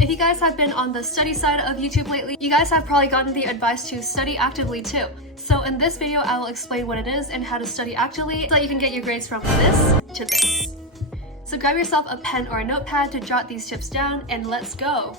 If you guys have been on the study side of YouTube lately, you guys have probably gotten the advice to study actively too. So in this video, I will explain what it is and how to study actively so that you can get your grades from this to this. So grab yourself a pen or a notepad to jot these tips down and let's go.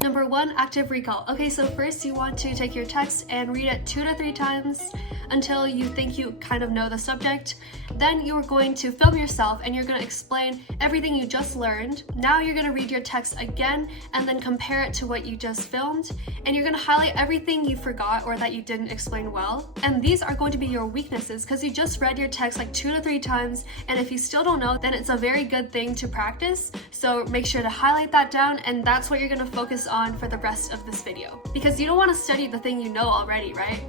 Number 1, active recall. Okay, so first you want to take your text and read it 2 to 3 times until you think you kind of know the subject. Then you are going to film yourself and you're going to explain everything you just learned. Now you're going to read your text again and then compare it to what you just filmed. And you're going to highlight everything you forgot or that you didn't explain well. And these are going to be your weaknesses because you just read your text like 2 to 3 times. And if you still don't know, then it's a very good thing to practice. So make sure to highlight that down, and that's what you're going to focus on for the rest of this video. Because you don't want to study the thing you know already, right?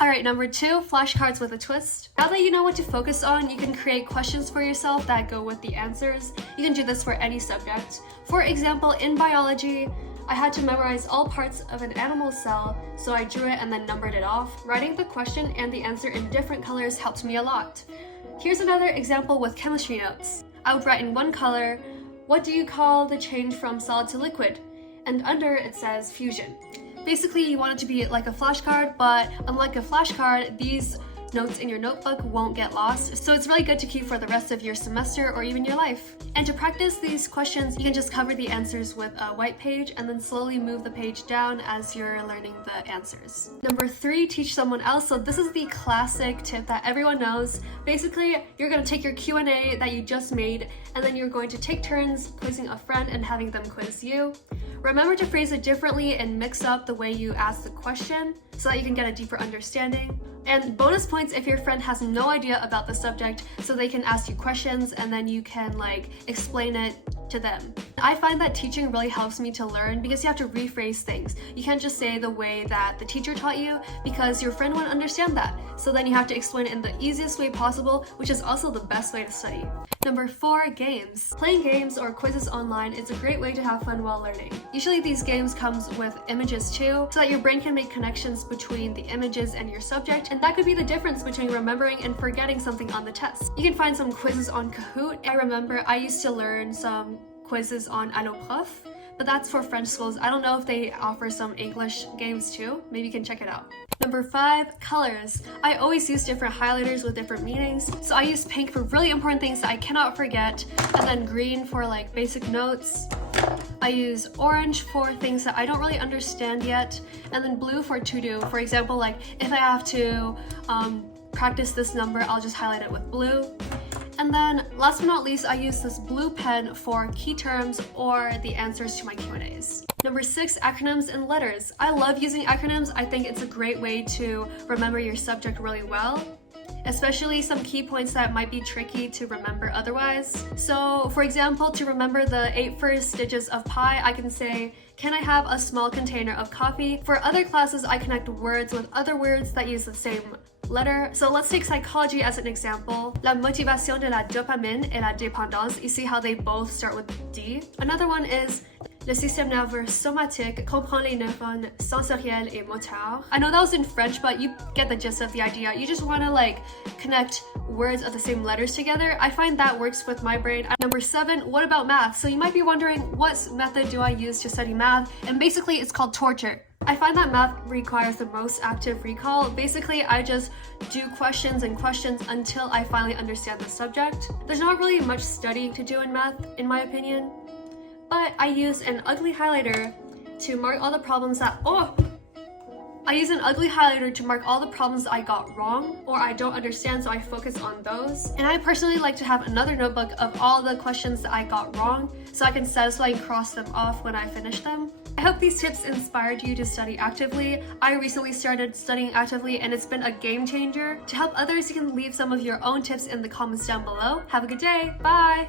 Alright, number 2, flashcards with a twist. Now that you know what to focus on, you can create questions for yourself that go with the answers. You can do this for any subject. For example, in biology, I had to memorize all parts of an animal cell, so I drew it and then numbered it off. Writing the question and the answer in different colors helped me a lot. Here's another example with chemistry notes. I would write in one color, what do you call the change from solid to liquid? And under it says fusion. Basically, you want it to be like a flashcard, but unlike a flashcard, these notes in your notebook won't get lost, so it's really good to keep for the rest of your semester or even your life. And to practice these questions, you can just cover the answers with a white page and then slowly move the page down as you're learning the answers. Number 3, teach someone else. So this is the classic tip that everyone knows. Basically, you're going to take your Q&A that you just made and then you're going to take turns quizzing a friend and having them quiz you. Remember to phrase it differently and mix up the way you ask the question so that you can get a deeper understanding. And bonus points if your friend has no idea about the subject, so they can ask you questions and then you can explain it to them. I find that teaching really helps me to learn because you have to rephrase things. You can't just say the way that the teacher taught you because your friend won't understand that. So then you have to explain it in the easiest way possible, which is also the best way to study. Number 4, games. Playing games or quizzes online is a great way to have fun while learning. Usually these games comes with images too, so that your brain can make connections between the images and your subject, and that could be the difference between remembering and forgetting something on the test. You can find some quizzes on Kahoot. I remember I used to learn some quizzes on Allo Prof, but that's for French schools. I don't know if they offer some English games too. Maybe you can check it out. Number 5, colors. I always use different highlighters with different meanings. So I use pink for really important things that I cannot forget, and then green for basic notes. I use orange for things that I don't really understand yet, and then blue for to-do. For example, if I have to practice this number, I'll just highlight it with blue. And then last but not least, I use this blue pen for key terms or the answers to my Q&As. Number 6, acronyms and letters. I love using acronyms. I think it's a great way to remember your subject really well, especially some key points that might be tricky to remember otherwise. So for example, to remember the 8 first digits of pi, I can say, can I have a small container of coffee? For other classes, I connect words with other words that use the same letter. So let's take psychology as an example. La motivation de la dopamine et la dépendance. You see how they both start with D. Another one is le système nerveux somatique comprend les neurones sensoriels et moteurs. I know that was in French, but you get the gist of the idea. You just want to connect words of the same letters together. I find that works with my brain. Number 7, what about math? So you might be wondering, what method do I use to study math? And basically it's called torture. I find that math requires the most active recall. Basically, I just do questions and questions until I finally understand the subject. There's not really much studying to do in math, in my opinion. But I use an ugly highlighter to mark all the problems that I got wrong or I don't understand, so I focus on those. And I personally like to have another notebook of all the questions that I got wrong so I can satisfy and cross them off when I finish them. I hope these tips inspired you to study actively. I recently started studying actively and it's been a game changer. To help others, you can leave some of your own tips in the comments down below. Have a good day. Bye!